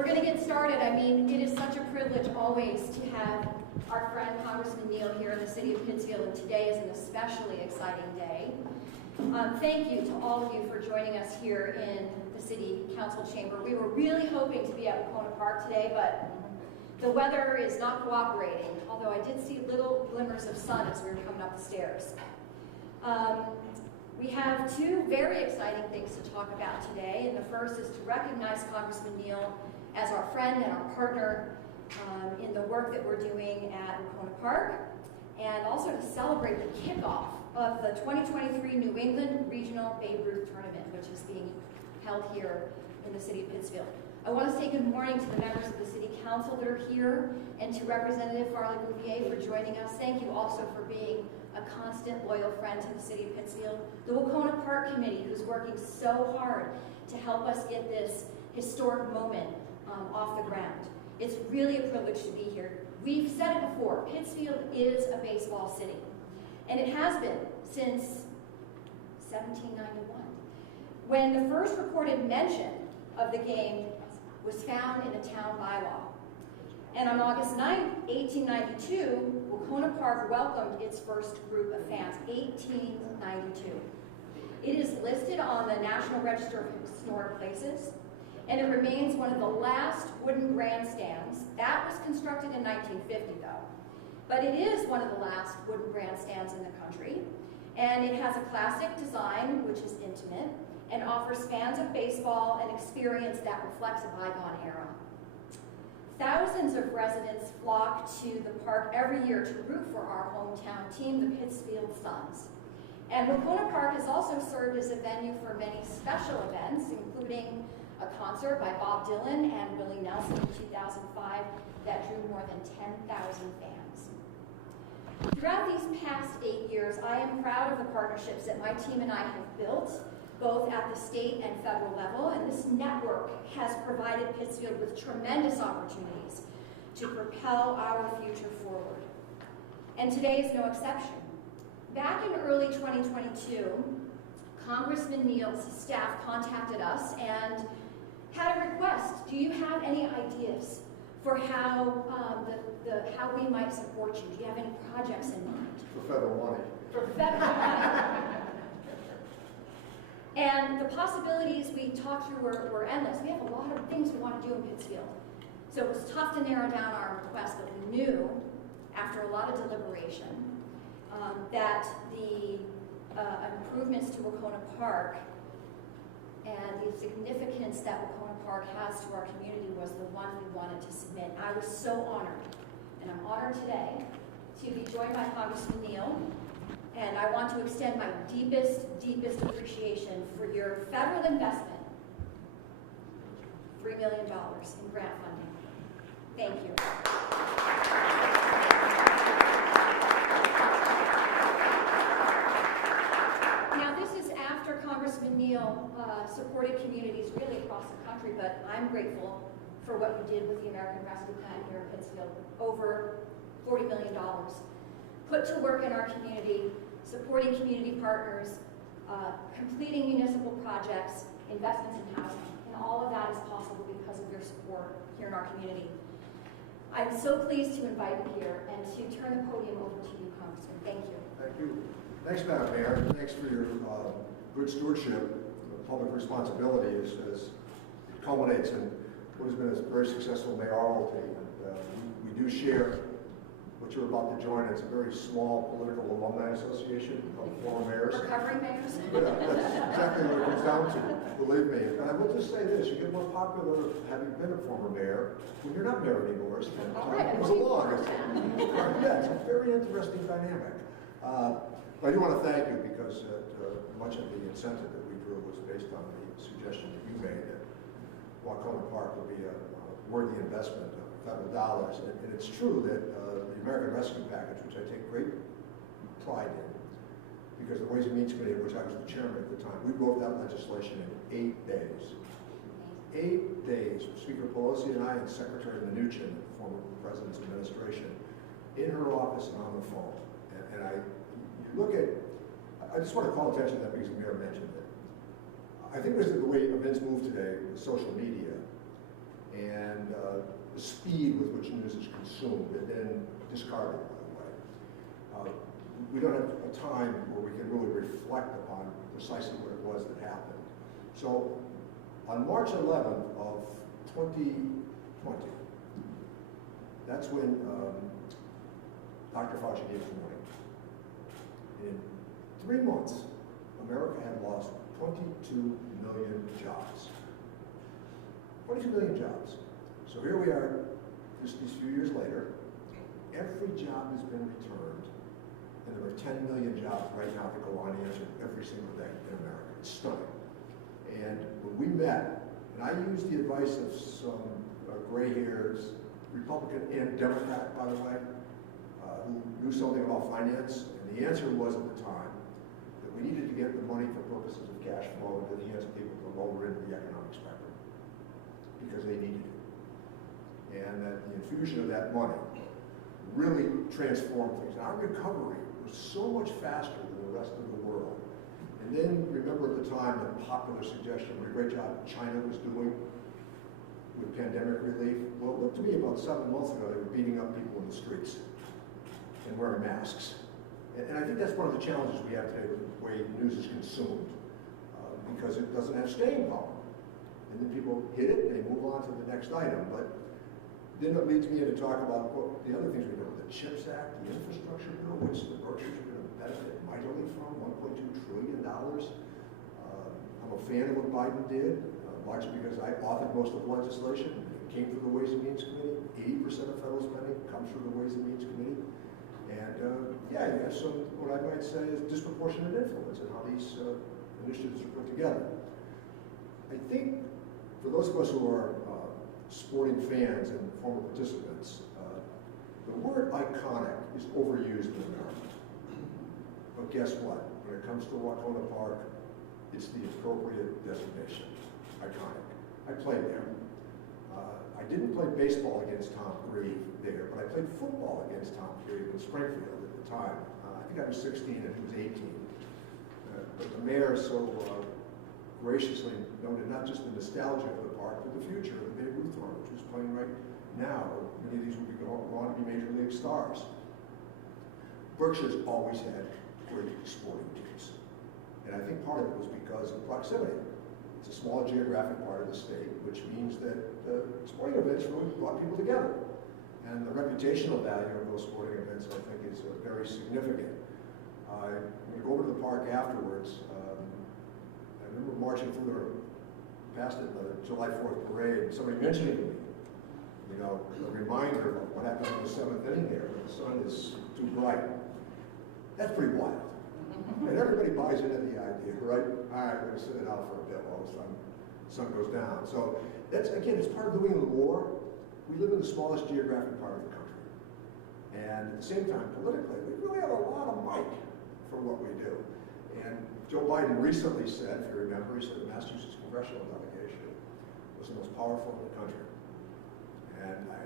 We're going to get started. I mean, it is such a privilege always to have our friend Congressman Neal here in the city of Pittsfield, and today is an especially exciting day. Thank you to all of you for joining us here in the City Council chamber. We were really hoping to be at Wahconah Park today, but the weather is not cooperating, although I did see little glimmers of sun as we were coming up the stairs. We have two very exciting things to talk about today, and the first is to recognize Congressman Neal as our friend and our partner in the work that we're doing at Wahconah Park, and also to celebrate the kickoff of the 2023 New England Regional Babe Ruth Tournament, which is being held here in the city of Pittsfield. I want to say good morning to the members of the City Council that are here, and to Representative Farley Bouvier for joining us. Thank you also for being a constant, loyal friend to the city of Pittsfield. The Wahconah Park Committee, who's working so hard to help us get this historic moment off the ground. It's really a privilege to be here. We've said it before, Pittsfield is a baseball city, and it has been since 1791, when the first recorded mention of the game was found in a town bylaw. And on August 9, 1892, Wahconah Park welcomed its first group of fans, 1892. It is listed on the National Register of Historic Places, and it remains one of the last wooden grandstands. That was constructed in 1950, though. But it is one of the last wooden grandstands in the country, and it has a classic design, which is intimate, and offers fans of baseball an experience that reflects a bygone era. Thousands of residents flock to the park every year to root for our hometown team, the Pittsfield Suns. And Wahconah Park has also served as a venue for many special events, including a concert by Bob Dylan and Willie Nelson in 2005 that drew more than 10,000 fans. Throughout these past 8 years, I am proud of the partnerships that my team and I have built, both at the state and federal level, and this network has provided Pittsfield with tremendous opportunities to propel our future forward. And today is no exception. Back in early 2022, Congressman Neal's staff contacted us and had a request. Do you have any ideas for how how we might support you? Do you have any projects in mind? For federal money. For federal money. And the possibilities we talked through were endless. We have a lot of things we want to do in Pittsfield. So it was tough to narrow down our request, but we knew, after a lot of deliberation, that the improvements to Wahconah Park and the significance that Wahconah Park has to our community was the one we wanted to submit. I was so honored, and I'm honored today to be joined by Congressman Neal. And I want to extend my deepest appreciation for your federal investment, $3 million in grant funding. Thank you. Now, this is after Congressman Neal supported communities really across the country, but I'm grateful for what you did with the American Rescue Plan here in Pittsfield. Over $40 million put to work in our community, supporting community partners, completing municipal projects, investments in housing, and all of that is possible because of your support here in our community. I'm so pleased to invite you here and to turn the podium over to you, Congressman. Thank you. Thank you. Thanks, Madam Mayor. Thanks for your good stewardship of public responsibility as it culminates in what has been a very successful mayoralty. And we do share what you're about to join. It's a very small political alumni association of former mayors. Recovering mayors? Yeah, that's exactly what it comes down to, believe me. And I will just say this, you get more popular having been a former mayor when you're not mayor anymore. As time comes along. Yeah, it's a very interesting dynamic. But I do want to thank you because much of the incentive that we drew was based on the suggestion that you made that Wahconah Park would be a worthy investment of federal dollars. And it's true that the American Rescue Package, which I take great pride in, because the Ways and Means Committee, of which I was the chairman at the time, we wrote that legislation in 8 days. 8 days. Speaker Pelosi and I and Secretary Mnuchin, the former president's administration, in her office and on the phone. And you look at, I just want to call attention to that because the mayor mentioned it. I think this is the way events move today with social media. and the speed with which news is consumed and then discarded, by the way. We don't have a time where we can really reflect upon precisely what it was that happened. So on March 11th of 2020, that's when Dr. Fauci gave the warning. In 3 months, America had lost 22 million jobs. 22 million jobs. So here we are, just these few years later, every job has been returned, and there are 10 million jobs right now that go unanswered every single day in America. It's stunning. And when we met, and I used the advice of some gray hairs, Republican and Democrat, by the way, who knew something about finance, and the answer was at the time that we needed to get the money for purposes of cash flow into the hands of people at the lower end of the economic spectrum, because they needed it. And that the infusion of that money really transformed things. Our recovery was so much faster than the rest of the world. And then remember at the time the popular suggestion, what a great job China was doing with pandemic relief. Well, it looked to me about 7 months ago they were beating up people in the streets and wearing masks. And I think that's one of the challenges we have today with the way news is consumed, because it doesn't have staying power. And then people hit it and they move on to the next item. But then it leads me in to talk about the other things we know, the CHIPS Act, the infrastructure bill, which the Berkshires are going to benefit mightily from, $1.2 trillion. I'm a fan of what Biden did, largely because I authored most of the legislation. It came through the Ways and Means Committee. 80% of federal spending comes through the Ways and Means Committee. And yeah, you have some, what I might say is disproportionate influence in how these initiatives are put together. I think for those of us who are sporting fans and former participants, the word iconic is overused in America. But guess what? When it comes to Wahconah Park, it's the appropriate designation. Iconic. I played there. I didn't play baseball against Tom Grieve there, but I played football against Tom Grieve in Springfield at the time. I think I was 16 and he was 18. But the mayor so graciously noted not just the nostalgia of the park, but the future of the Babe Ruth Park, which was playing right now. Many of these would go on to be major league stars. Berkshire's always had great sporting teams. And I think part of it was because of proximity. It's a small geographic part of the state, which means that sporting events really brought people together. And the reputational value of those sporting events, I think, is very significant. When you go over to the park afterwards, I remember marching through past it, the July 4th parade, and somebody mentioning to me, you know, a reminder of what happened in the 7th inning there, when the sun is too bright. That's pretty wild. And everybody buys into the idea, right? All right, we're going to sit it out for a bit while the sun goes down. So that's, again, it's part of the New England War. We live in the smallest geographic part of the country. And at the same time, politically, we really have a lot of might for what we do. And Joe Biden recently said, if you remember, he said the Massachusetts congressional delegation was the most powerful in the country. And I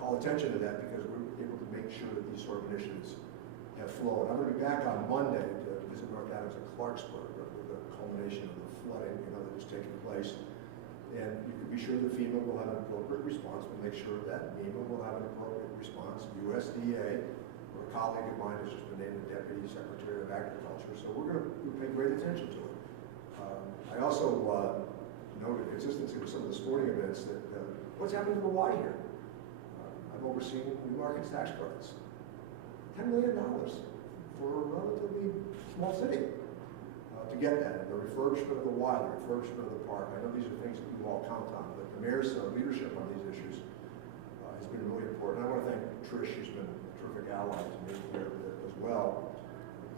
call attention to that because we're able to make sure that these sort of initiatives have flowed. I'm going to be back on Monday to visit North Adams and Clarksburg with the culmination of the flooding, you know, that is taking place. And you can be sure that FEMA will have an appropriate response. We'll make sure that NEMA will have an appropriate response. USDA, where a colleague of mine has just been named the Deputy Secretary of Agriculture, so we're going to pay great attention to it. I also noted consistency with some of the sporting events that what's happening to the Y here? I've overseen New Markets tax credits. $10 million for a relatively small city to get that. The refurbishment of the Y, the refurbishment of the park. I know these are things that you all count on, but the mayor's leadership on these issues has been really important. I want to thank Trish, she's been a terrific ally to me here as well.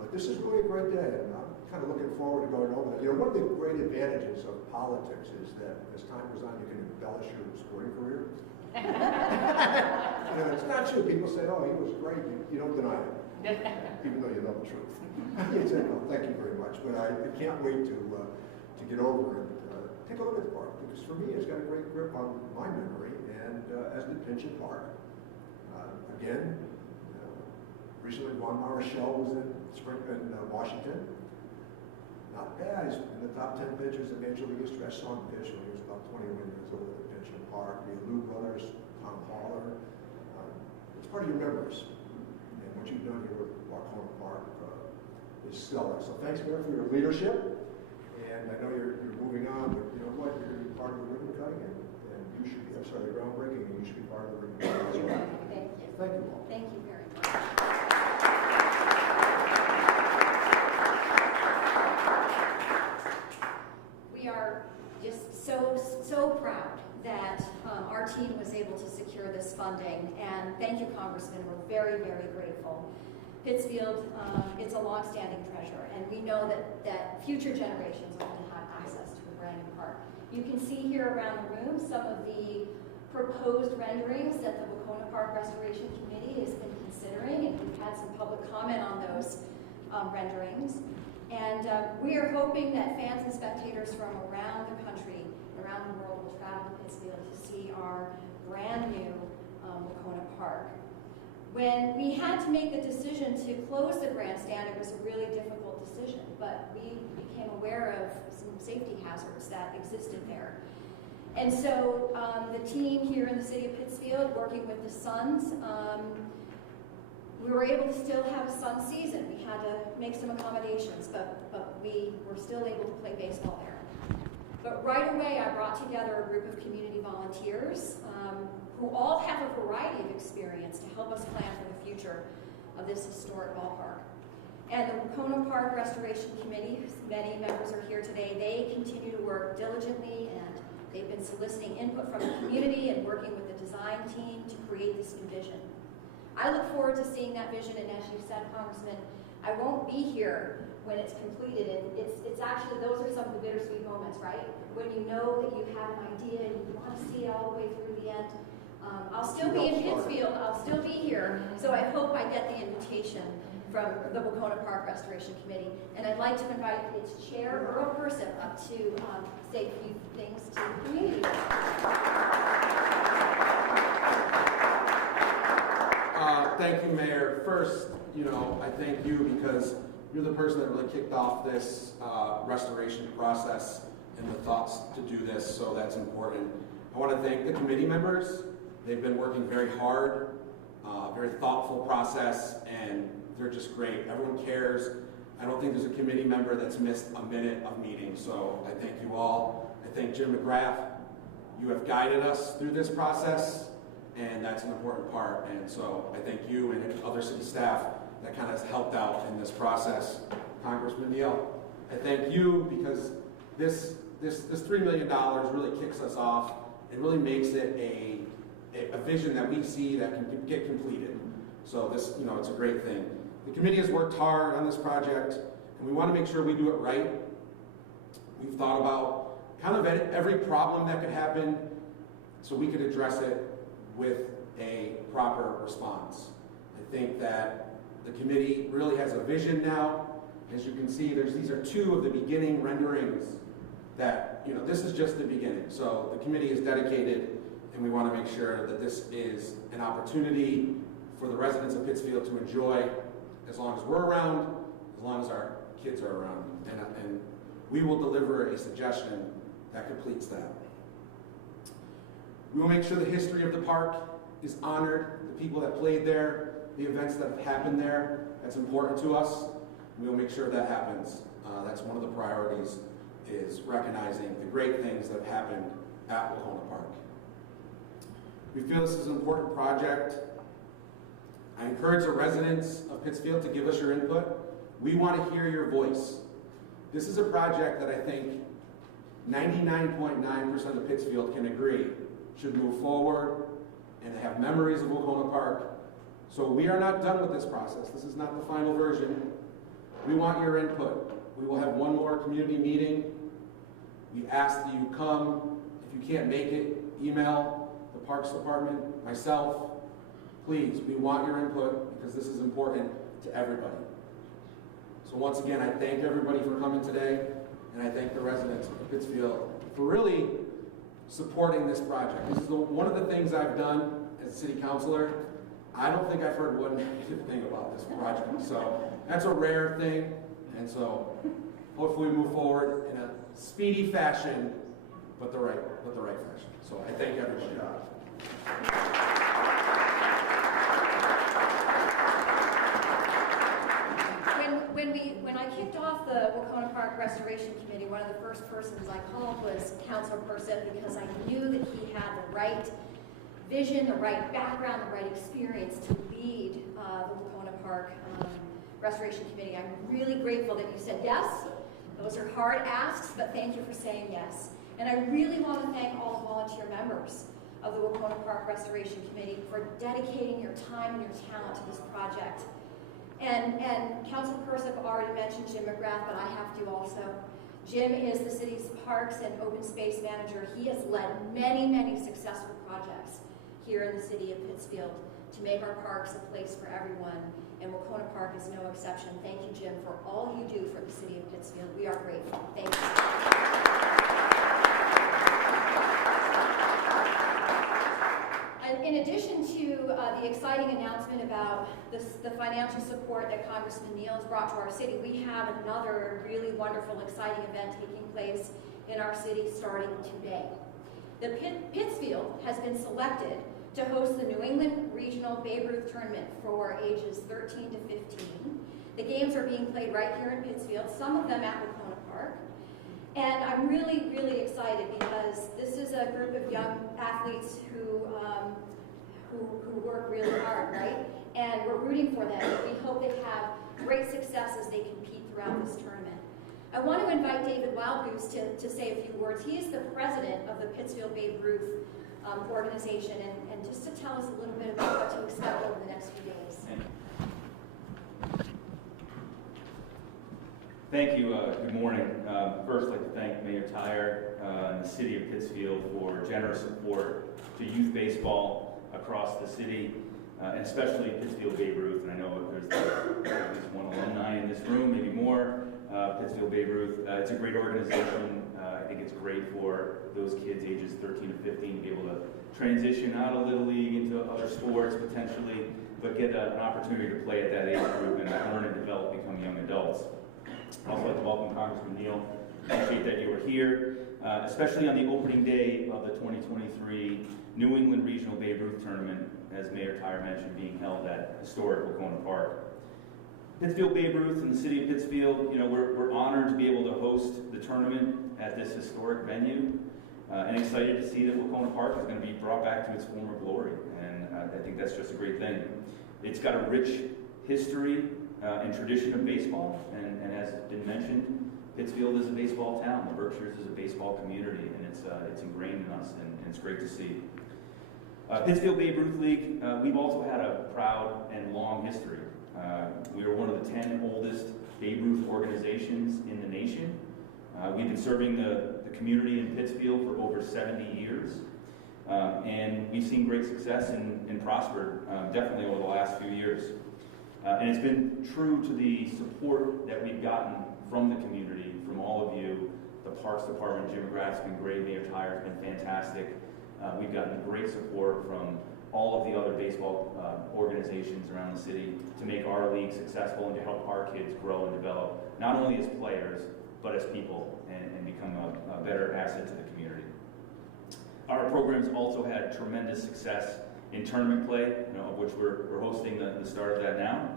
But this is really a great day, and I'm kind of looking forward to going over that. You know, one of the great advantages of politics is that as time goes on, you can embellish your sporting career. You know, it's not true. People say, oh, he was great. You don't deny it, even though you know the truth. You say, well, thank you very much. But I can't wait to get over and take a look at the park, because for me, it's got a great grip on my memory, and as did Pinch Park. Again, recently Juan Marichal was in Washington. Not bad. He's in the top 10 pitchers in Major League history. I saw him pitch when he was about 21 years old at Pinch Park. We it's part of your memories. And what you've done here with Wahconah Park is stellar. So thanks, Mayor, for your leadership. And I know you're moving on, but you know what? You're going to be part of the ribbon cutting, and you should be, I'm sorry, the groundbreaking, and you should be part of the ribbon cutting as well. Thank you. Thank you all. Thank you very much. We are just so proud that our team was able to secure this funding, and thank you, Congressman. We're very, very grateful. Pittsfield, it's a long-standing treasure, and we know that future generations are going to have access to a brand new park. You can see here around the room some of the proposed renderings that the Wahconah Park Restoration Committee has been considering, and we've had some public comment on those renderings. And we are hoping that fans and spectators from around the country, around the world, will travel to Pittsfield to see our brand new Wahconah Park. When we had to make the decision to close the grandstand, it was a really difficult decision, but we became aware of some safety hazards that existed there. And so the team here in the city of Pittsfield, working with the Suns, we were able to still have a Sun season. We had to make some accommodations, but we were still able to play baseball there. But right away, I brought together a group of community volunteers who all have a variety of experience to help us plan for the future of this historic ballpark. And the Wahconah Park Restoration Committee, many members are here today, they continue to work diligently, and they've been soliciting input from the community and working with the design team to create this new vision. I look forward to seeing that vision, and as you said, Congressman, I won't be here when it's completed, and it's actually, those are some of the bittersweet moments, right? When you know that you have an idea and you want to see it all the way through the end. I'll still be in Pittsfield, I'll still be here, so I hope I get the invitation from the Wahconah Park Restoration Committee. And I'd like to invite its chair, Earl Persip, up to say a few things to the community. Thank you, Mayor. First, I thank you because you're the person that really kicked off this restoration process and the thoughts to do this, so that's important. I want to thank the committee members. They've been working very hard, very thoughtful process, and they're just great. Everyone cares. I don't think there's a committee member that's missed a minute of meetings, so I thank you all. I thank Jim McGrath. You have guided us through this process, and that's an important part. And so I thank you and other city staff that kind of has helped out in this process. Congressman Neal, I thank you because this $3 million really kicks us off and really makes it a vision that we see that can get completed. So this, it's a great thing. The committee has worked hard on this project, and we want to make sure we do it right. We've thought about kind of every problem that could happen so we could address it with a proper response. I think that the committee really has a vision now. As you can see, these are two of the beginning renderings that, this is just the beginning. So the committee is dedicated, and we want to make sure that this is an opportunity for the residents of Pittsfield to enjoy as long as we're around, as long as our kids are around. And we will deliver a suggestion that completes that. We will make sure the history of the park is honored, the people that played there, the events that have happened there. That's important to us. We will make sure that happens. That's one of the priorities, is recognizing the great things that have happened at Wahconah Park. We feel this is an important project. I encourage the residents of Pittsfield to give us your input. We want to hear your voice. This is a project that I think 99.9% of Pittsfield can agree should move forward and have memories of Wahconah Park. So we are not done with this process. This is not the final version. We want your input. We will have one more community meeting. We ask that you come. If you can't make it, email the Parks Department, myself. Please, we want your input because this is important to everybody. So once again, I thank everybody for coming today, and I thank the residents of Pittsfield for really supporting this project. This is one of the things I've done as a city councilor. I don't think I've heard one negative thing about this project. So that's a rare thing, and so hopefully we move forward in a speedy fashion, but the right fashion. So I thank everybody. the Wahconah Park Restoration Committee, one of the first persons I called was Councilor Persip, because I knew that he had the right vision, the right background, the right experience to lead the Wahconah Park Restoration Committee. I'm really grateful that you said yes. Those are hard asks, but thank you for saying yes. And I really want to thank all the volunteer members of the Wahconah Park Restoration Committee for dedicating your time and your talent to this project. And Councilor Persip already mentioned Jim McGrath, but I have to also. Jim is the city's Parks and Open Space Manager. He has led many, many successful projects here in the city of Pittsfield to make our parks a place for everyone, and Wahconah Park is no exception. Thank you, Jim, for all you do for the city of Pittsfield. We are grateful. Thank you. And in addition to the exciting announcement about the financial support that Congressman Neal has brought to our city, we have another really wonderful, exciting event taking place in our city starting today. The Pittsfield has been selected to host the New England Regional Babe Ruth Tournament for ages 13 to 15. The games are being played right here in Pittsfield, some of them at Wahconah Park. And I'm really, really excited because this is a group of young athletes who work really hard, right? And we're rooting for them. We hope they have great success as they compete throughout this tournament. I want to invite David Wildgoose to say a few words. He is the president of the Pittsfield Babe Ruth organization, and just to tell us a little bit about what to expect over the next few days. Thank you. Good morning. First, I'd like to thank Mayor Tyre and the city of Pittsfield for generous support to youth baseball across the city, and especially Pittsfield Babe Ruth. And I know there's at least one alumni in this room, maybe more. Pittsfield Babe Ruth. It's a great organization. I think it's great for those kids ages 13 to 15 to be able to transition out of Little League into other sports potentially, but get an opportunity to play at that age group and learn and develop, become young adults. I'd also like to welcome Congressman Neal. Appreciate that you were here, especially on the opening day of the 2023 New England Regional Babe Ruth Tournament, as Mayor Tyre mentioned, being held at historic Wahconah Park. Pittsfield Babe Ruth in the city of Pittsfield, we're honored to be able to host the tournament at this historic venue, and excited to see that Wahconah Park is going to be brought back to its former glory, and I think that's just a great thing. It's got a rich history and tradition of baseball, and as has been mentioned, Pittsfield is a baseball town. The Berkshires is a baseball community, and it's ingrained in us, and it's great to see. Pittsfield Babe Ruth League, we've also had a proud and long history. We are one of the 10 oldest Babe Ruth organizations in the nation. We've been serving the community in Pittsfield for over 70 years, and we've seen great success and prospered definitely over the last few years. And it's been true to the support that we've gotten from the community, from all of you. The Parks Department, Jim McGrath's been great, Mayor Tyre has been fantastic. We've gotten great support from all of the other baseball organizations around the city to make our league successful and to help our kids grow and develop, not only as players, but as people, and become a better asset to the community. Our programs also had tremendous success in tournament play, of which we're hosting the start of that now.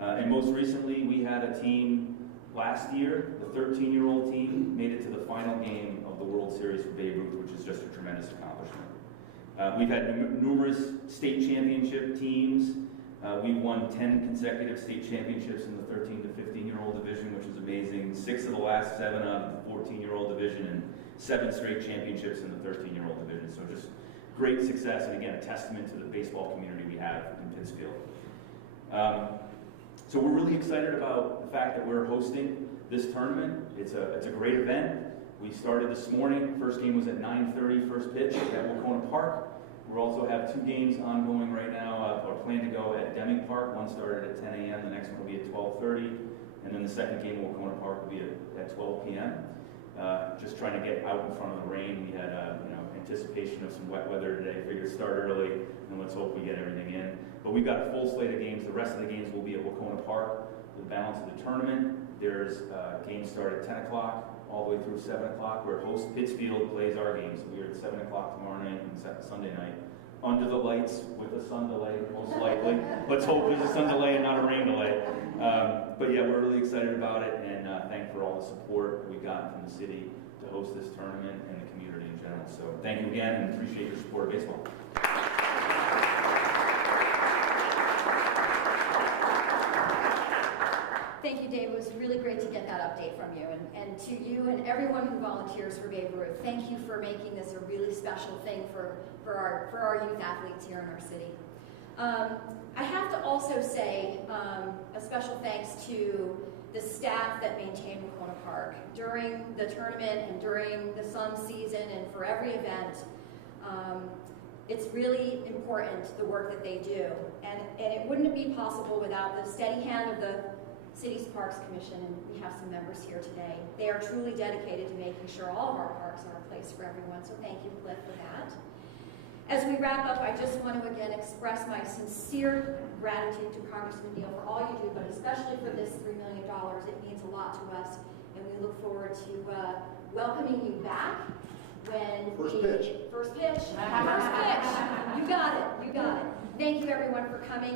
And most recently, we had a team last year, the 13-year-old team, made it to the final game of the World Series for Babe Ruth, which is just a tremendous accomplishment. We've had numerous state championship teams. We've won 10 consecutive state championships in the 13 to 15-year-old division, which is amazing. 6 of the last 7 out of the 14-year-old division, and 7 straight championships in the 13-year-old division. So just great success, and again, a testament to the baseball community we have in Pittsfield. So we're really excited about the fact that we're hosting this tournament. It's a great event. We started this morning. First game was at 9:30, first pitch at Wahconah Park. We also have 2 games ongoing right now, or planned to go at Deming Park. One started at 10 a.m., the next one will be at 12:30, and then the second game at Wahconah Park will be at 12 p.m. Just trying to get out in front of the rain. We had anticipation of some wet weather today. Figured start early, and let's hope we get everything in. But we've got a full slate of games. The rest of the games will be at Wahconah Park. The balance of the tournament, there's games start at 10 o'clock all the way through 7 o'clock, where host Pittsfield plays our games. We are at 7 o'clock tomorrow night and Sunday night, under the lights with a sun delay, most likely. Let's hope there's a sun delay and not a rain delay. But yeah, we're really excited about it, and thank for all the support we've gotten from the city to host this tournament and the community in general. So thank you again, and appreciate your support of baseball. Thank you, Dave. It was really great to get that update from you. And to you and everyone who volunteers for Babe Ruth, thank you for making this a really special thing for our youth athletes here in our city. I have to also say a special thanks to the staff that maintain Wahconah Park. During the tournament and during the sun season and for every event, it's really important, the work that they do. And it wouldn't be possible without the steady hand of the City's Parks Commission, and we have some members here today. They are truly dedicated to making sure all of our parks are a place for everyone, so thank you, Cliff, for that. As we wrap up, I just want to again express my sincere gratitude to Congressman Neal for all you do, but especially for this $3 million. It means a lot to us, and we look forward to welcoming you back when First pitch. First pitch. You got it. Thank you, everyone, for coming.